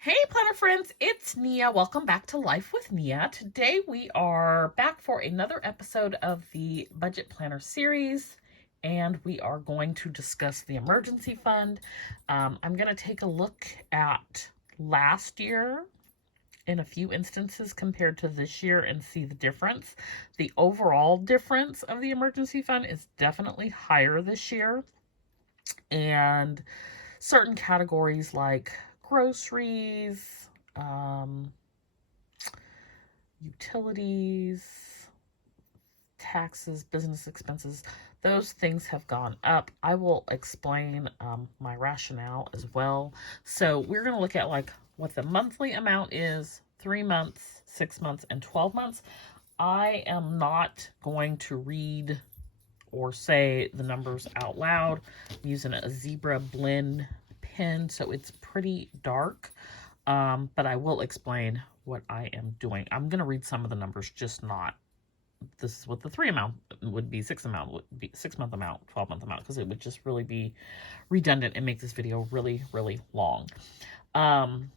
Hey planner friends, it's Nia. Welcome back to Life with Nia. Today we are back for another episode of the Budget Planner series, and we are going to discuss the emergency fund. I'm going to take a look at last year in a few instances compared to this year and see the difference. The overall difference of the emergency fund is definitely higher this year, and certain categories like groceries, utilities, taxes, business expenses, those things have gone up. I will explain my rationale as well. So we're going to look at like what the monthly amount is, 3 months, 6 months, and 12 months. I am not going to read or say the numbers out loud. I'm using a zebra blend pen, so it's pretty dark, but I will explain what I am doing. I'm going to read some of the numbers, just not this is what the 3 amount would be, 6 amount would be, 6-month amount, 12-month amount, because it would just really be redundant and make this video really, really long. And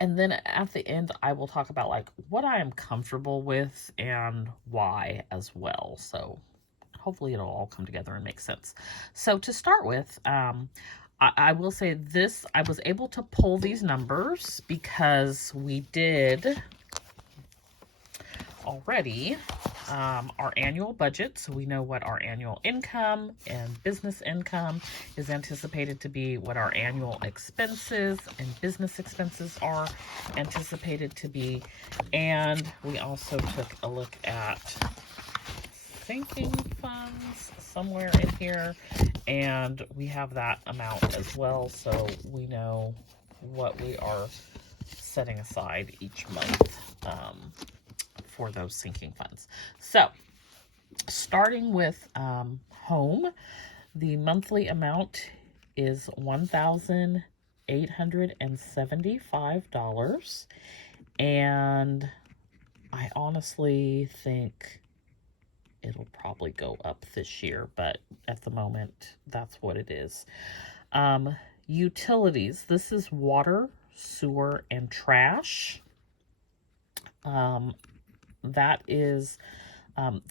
then at the end, I will talk about like what I am comfortable with and why as well. So hopefully it'll all come together and make sense. So to start with, I will say this, I was able to pull these numbers because we did already our annual budget, so we know what our annual income and business income is anticipated to be, what our annual expenses and business expenses are anticipated to be, and we also took a look at sinking funds somewhere in here, and we have that amount as well, so we know what we are setting aside each month for those sinking funds. So starting with home, the monthly amount is $1,875, and I honestly think it'll probably go up this year, but at the moment that's what it is. Utilities, this is water, sewer, and trash. That is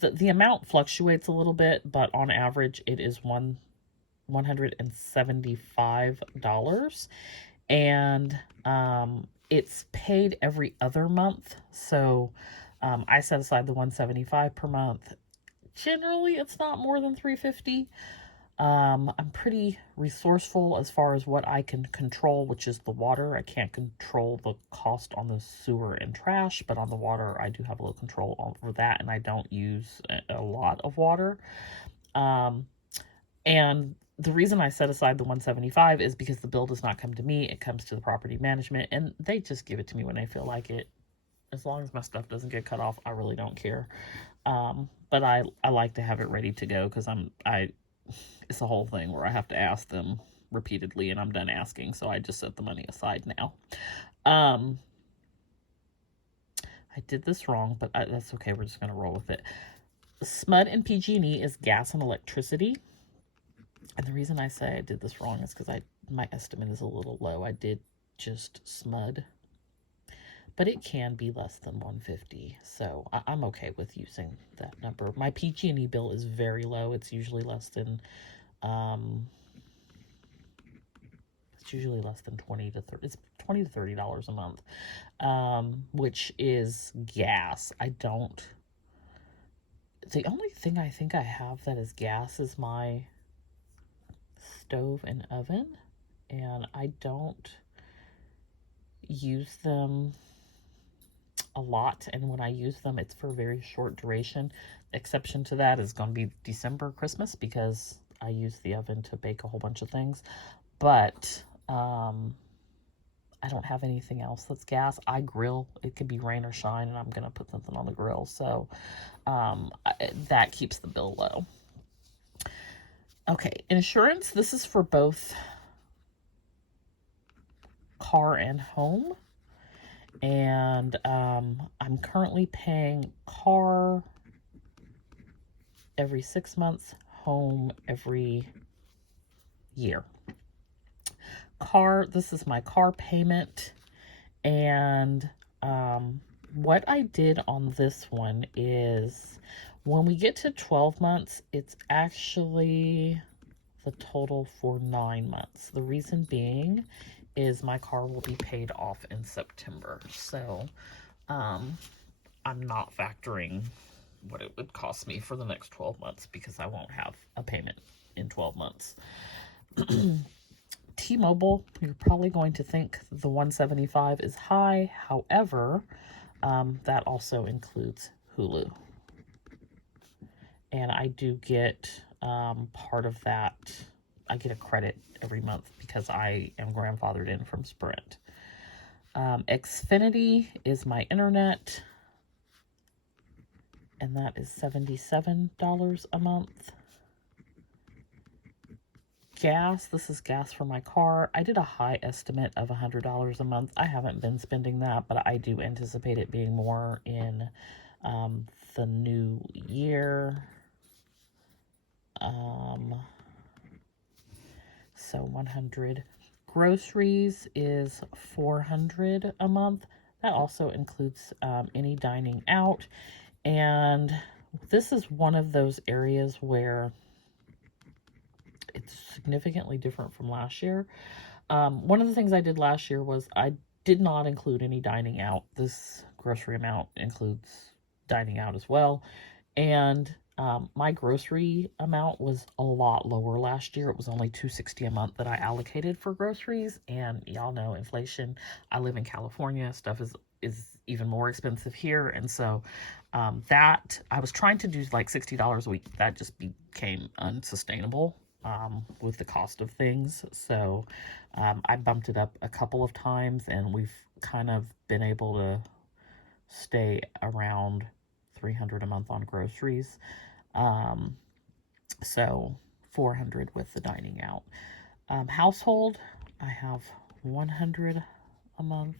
the amount fluctuates a little bit, but on average it is $175, and it's paid every other month. So I set aside the $175 per month. Generally it's not more than $350. I'm pretty resourceful as far as what I can control, which is the water. I can't control the cost on the sewer and trash, but on the water, I do have a little control over that, and I don't use a lot of water. And the reason I set aside the $175 is because the bill does not come to me. It comes to the property management, and they just give it to me when they feel like it. As long as my stuff doesn't get cut off, I really don't care. But I like to have it ready to go because it's a whole thing where I have to ask them repeatedly, and I'm done asking, so I just set the money aside now. I did this wrong, but that's okay. We're just going to roll with it. SMUD and PG&E is gas and electricity. And the reason I say I did this wrong is because my estimate is a little low. I did just SMUD, but it can be less than $150, so I'm okay with using that number. My PG&E bill is very low. It's usually less than it's usually less than 20 to 30. It's $20 to $30 a month, which is gas. The only thing I think I have that is gas is my stove and oven, and I don't use them a lot, and when I use them, it's for a very short duration. The exception to that is going to be December, Christmas, because I use the oven to bake a whole bunch of things. But I don't have anything else that's gas. I grill. It could be rain or shine, and I'm going to put something on the grill, so that keeps the bill low. Okay, insurance. This is for both car and home. And I'm currently paying car every 6 months, home every year. car, this is my car payment. And what I did on this one is when we get to 12 months, it's actually the total for 9 months. The reason being is my car will be paid off in September. So I'm not factoring what it would cost me for the next 12 months because I won't have a payment in 12 months. T-Mobile, you're probably going to think the $175 is high. However, that also includes Hulu. And I do get part of that. I get a credit every month because I am grandfathered in from Sprint. Xfinity is my internet, and that is $77 a month. Gas, this is gas for my car. I did a high estimate of $100 a month. I haven't been spending that, but I do anticipate it being more in the new year. So 100. Groceries is $400 a month. That also includes any dining out. And this is one of those areas where it's significantly different from last year. One of the things I did last year was I did not include any dining out. This grocery amount includes dining out as well. And my grocery amount was a lot lower last year. It was only $260 a month that I allocated for groceries. And y'all know inflation. I live in California. Stuff is even more expensive here. And so that I was trying to do like $60 a week. That just became unsustainable with the cost of things. So I bumped it up a couple of times, and we've kind of been able to stay around $300 a month on groceries. So $400 with the dining out. Household, I have $100 a month.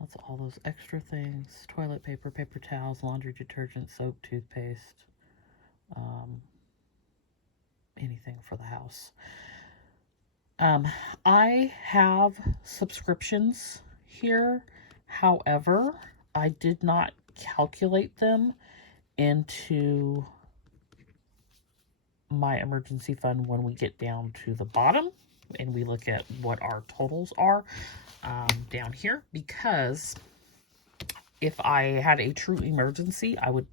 That's all those extra things. Toilet paper, paper towels, laundry detergent, soap, toothpaste. Anything for the house. I have subscriptions here. However, I did not calculate them into my emergency fund when we get down to the bottom and we look at what our totals are down here, because if I had a true emergency, I would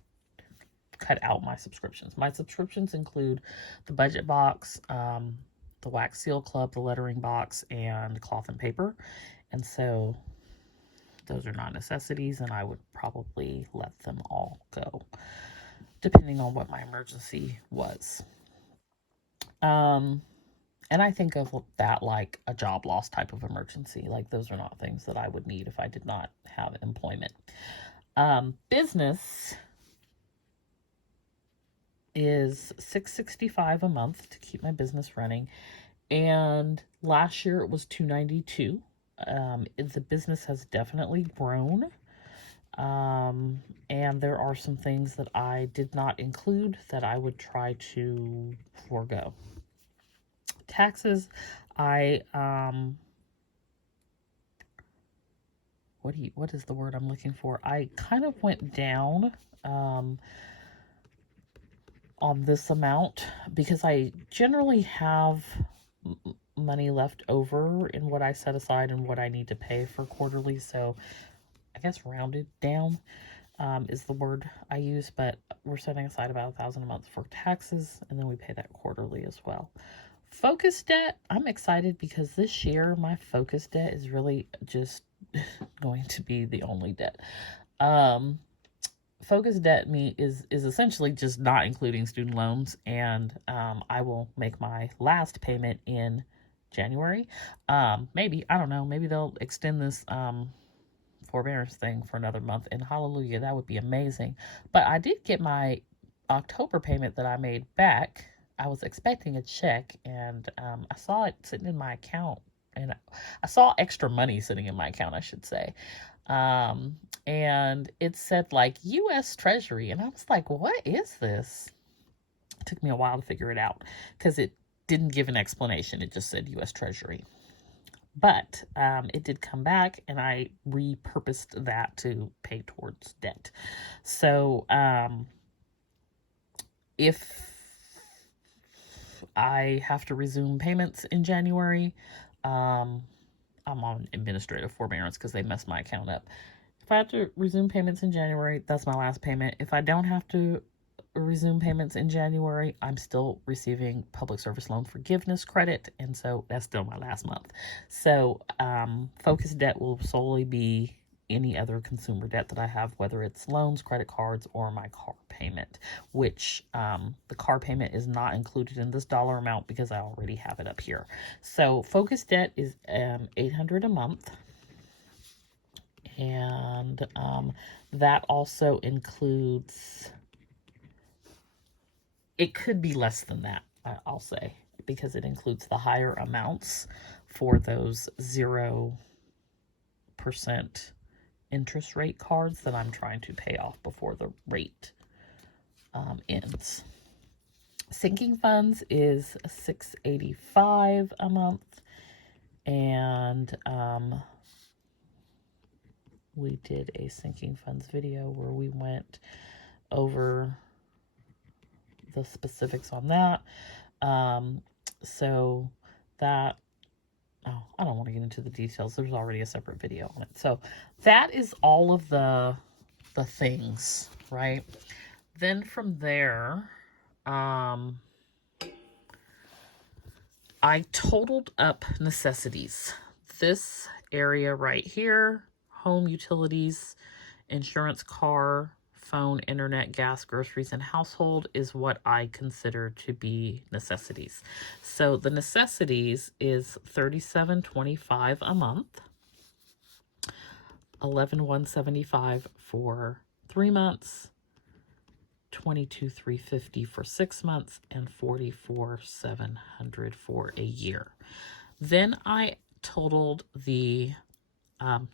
cut out my subscriptions. My subscriptions include the budget box, the wax seal club, the lettering box, and cloth and paper. And so those are not necessities, and I would probably let them all go, depending on what my emergency was. And I think of that like a job loss type of emergency. Like those are not things that I would need if I did not have employment. Business is $665 a month to keep my business running. And last year it was $292. The business has definitely grown. And there are some things that I did not include that I would try to forego. Taxes, what is the word I'm looking for? I kind of went down on this amount because I generally have money left over in what I set aside and what I need to pay for quarterly. So I guess rounded down is the word I use, but we're setting aside about $1,000 a month for taxes, and then we pay that quarterly as well. Focus debt, I'm excited because this year my focus debt is really just going to be the only debt. Focus debt is essentially just not including student loans, and I will make my last payment in January. Maybe, I don't know, maybe they'll extend this forbearance thing for another month, and hallelujah, that would be amazing. But I did get my October payment that I made back. I was expecting a check, and I saw it sitting in my account, and I saw extra money sitting in my account, I should say. And it said like U.S. Treasury, and I was like, what is this? It took me a while to figure it out because it didn't give an explanation. It just said U.S. Treasury. But it did come back, and I repurposed that to pay towards debt. So if I have to resume payments in January, I'm on administrative forbearance because they messed my account up. If I have to resume payments in January, that's my last payment. If I don't have to resume payments in January, I'm still receiving public service loan forgiveness credit, and so that's still my last month. So focus debt will solely be any other consumer debt that I have, whether it's loans, credit cards, or my car payment, which the car payment is not included in this dollar amount because I already have it up here. So focus debt is $800 a month, and that also includes, it could be less than that, I'll say, because it includes the higher amounts for those 0% interest rate cards that I'm trying to pay off before the rate ends. Sinking funds is $685 a month, and we did a sinking funds video where we went over the specifics on that. So that, I don't want to get into the details. There's already a separate video on it. So that is all of the things, right? Then from there, I totaled up necessities. This area right here, home utilities, insurance, car, phone, internet, gas, groceries, and household, is what I consider to be necessities. So the necessities is $37.25 a month, $11,175 for 3 months, $22,350 for 6 months, and $44,700 for a year. Then I totaled the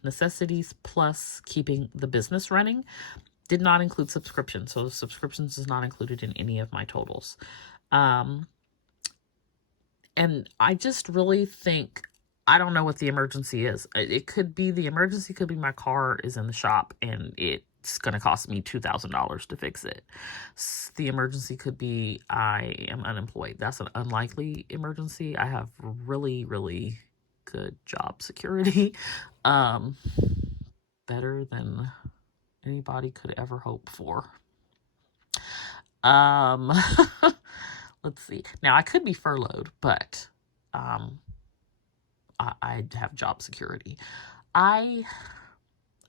necessities plus keeping the business running. Did not include subscriptions, so subscriptions is not included in any of my totals. And I just really think, I don't know what the emergency is. It could be, the emergency could be my car is in the shop and it's going to cost me $2,000 to fix it. The emergency could be I am unemployed. That's an unlikely emergency. I have really, really good job security. Better than anybody could ever hope for. Let's see. Now I could be furloughed, but I'd have job security. I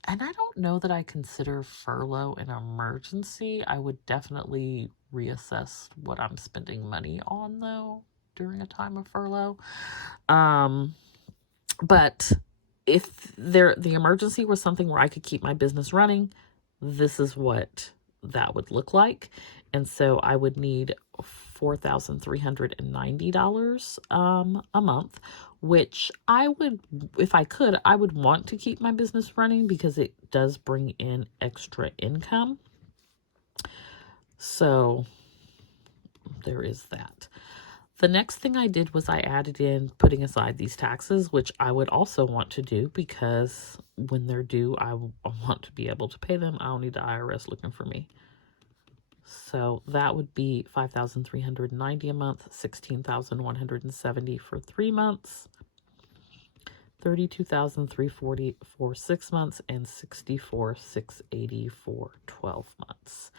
don't know that I consider furlough an emergency. I would definitely reassess what I'm spending money on, though, during a time of furlough. But if the emergency was something where I could keep my business running, this is what that would look like. And so I would need $4,390 a month, which I would, if I could, I would want to keep my business running because it does bring in extra income. So there is that. The next thing I did was I added in putting aside these taxes, which I would also want to do because when they're due, I want to be able to pay them. I don't need the IRS looking for me. So that would be $5,390 a month, $16,170 for 3 months, $32,340 for 6 months, and $64,680 for 12 months.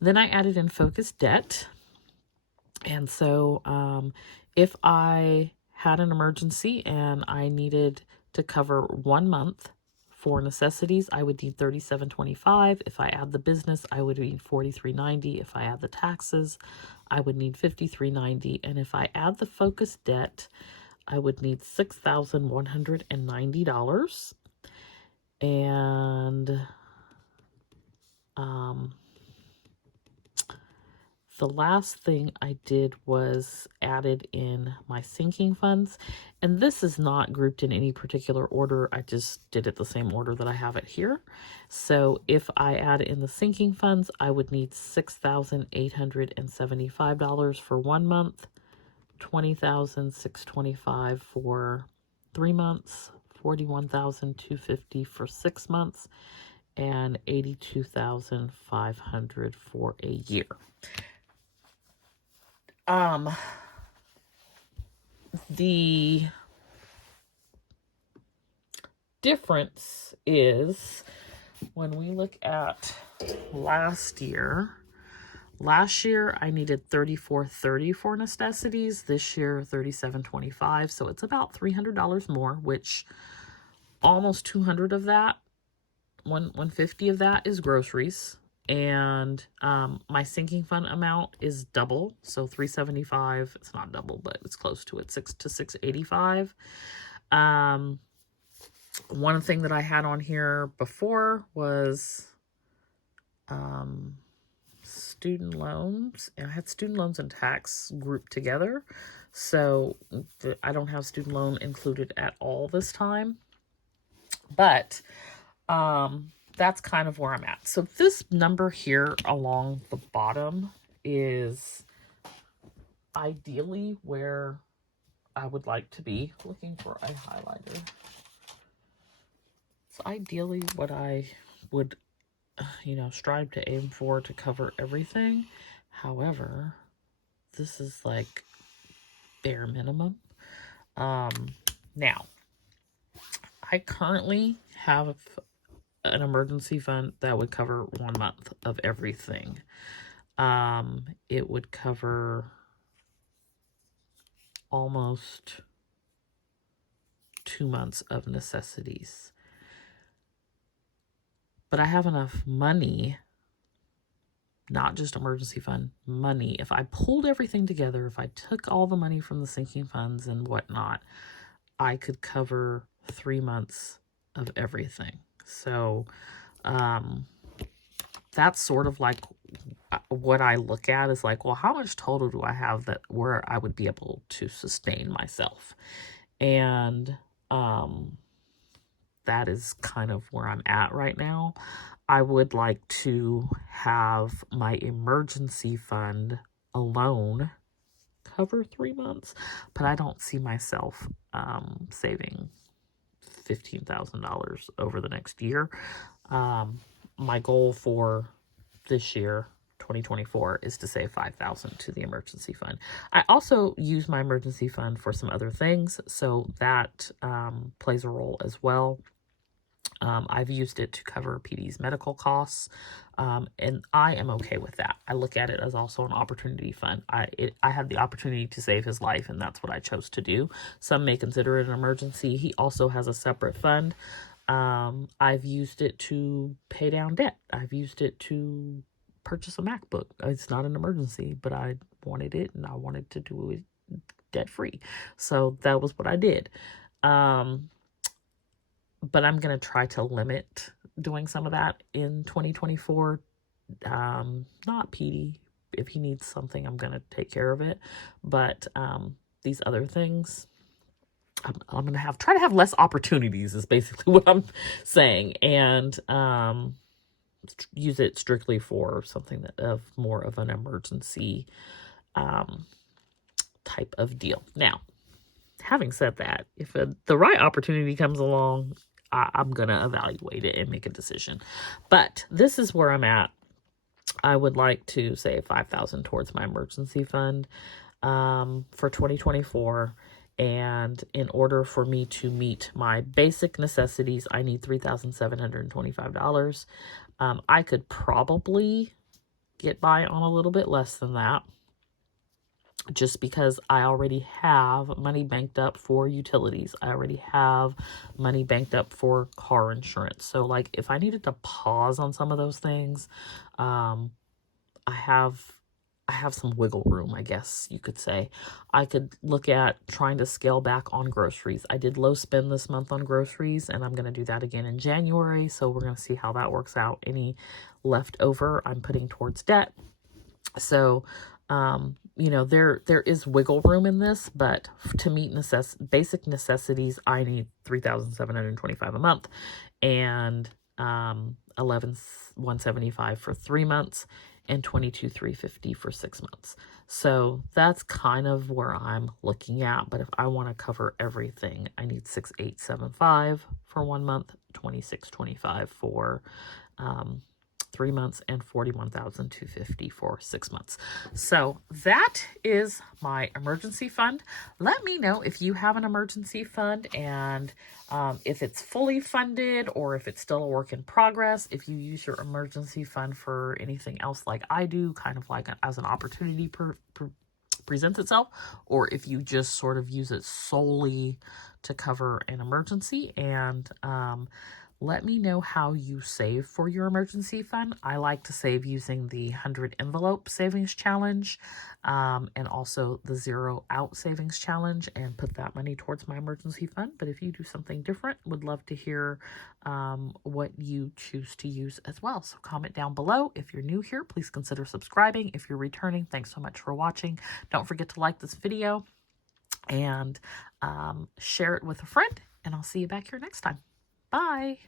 Then I added in focus debt. And so if I had an emergency and I needed to cover 1 month for necessities, I would need $37.25. If I add the business, I would need $43.90. If I add the taxes, I would need $53.90. And if I add the focus debt, I would need $6,190. And the last thing I did was added in my sinking funds, and this is not grouped in any particular order. I just did it the same order that I have it here. So if I add in the sinking funds, I would need $6,875 for 1 month, $20,625 for 3 months, $41,250 for 6 months, and $82,500 for a year. The difference is when we look at last year I needed $34.30 for necessities. This year $37.25, so it's about $300 more, which almost 200 of that, 150 of that is groceries. And my sinking fund amount is double, so $375. It's not double, but it's close to it, $685. One thing that I had on here before was student loans. And I had student loans and tax grouped together, so I don't have student loan included at all this time. But that's kind of where I'm at. So this number here along the bottom is ideally where I would like to be. Looking for a highlighter. It's ideally what I would, strive to aim for to cover everything. However, this is like bare minimum. Now, I currently have an emergency fund that would cover 1 month of everything. It would cover almost 2 months of necessities. But I have enough money, not just emergency fund, money. If I pulled everything together, if I took all the money from the sinking funds and whatnot, I could cover 3 months of everything. So that's sort of like what I look at is like, well, how much total do I have that where I would be able to sustain myself? And that is kind of where I'm at right now. I would like to have my emergency fund alone cover 3 months, but I don't see myself saving $15,000 over the next year. My goal for this year, 2024, is to save $5,000 to the emergency fund. I also use my emergency fund for some other things, so that plays a role as well. I've used it to cover PD's medical costs, and I am okay with that. I look at it as also an opportunity fund. I had the opportunity to save his life, and that's what I chose to do. Some may consider it an emergency. He also has a separate fund. I've used it to pay down debt. I've used it to purchase a MacBook. It's not an emergency, but I wanted it, and I wanted to do it debt-free. So that was what I did. But I'm going to try to limit doing some of that in 2024. Not PD. If he needs something, I'm going to take care of it. But these other things, I'm going to try to have less opportunities is basically what I'm saying. And use it strictly for something that of more of an emergency type of deal. Now, having said that, if the right opportunity comes along, I'm going to evaluate it and make a decision. But this is where I'm at. I would like to save $5,000 towards my emergency fund for 2024. And in order for me to meet my basic necessities, I need $3,725. I could probably get by on a little bit less than that, just because I already have money banked up for utilities. I already have money banked up for car insurance. So like if I needed to pause on some of those things, I have some wiggle room, I guess you could say. I could look at trying to scale back on groceries. I did low spend this month on groceries, and I'm going to do that again in January. So we're going to see how that works out. Any leftover I'm putting towards debt. So, there is wiggle room in this, but to meet basic necessities, I need $3,725 a month, and $11,175 for 3 months, and $22,350 for 6 months. So that's kind of where I'm looking at. But if I want to cover everything, I need $6,875 for 1 month, $2,625 for 3 months, and $41,250 for 6 months. So that is my emergency fund. Let me know if you have an emergency fund, and if it's fully funded or if it's still a work in progress. If you use your emergency fund for anything else like I do, kind of like as an opportunity presents itself, or if you just sort of use it solely to cover an emergency. And let me know how you save for your emergency fund. I like to save using the 100 envelope savings challenge, and also the 0 out savings challenge, and put that money towards my emergency fund. But if you do something different, would love to hear what you choose to use as well. So comment down below. If you're new here, please consider subscribing. If you're returning, thanks so much for watching. Don't forget to like this video and share it with a friend, and I'll see you back here next time. Bye.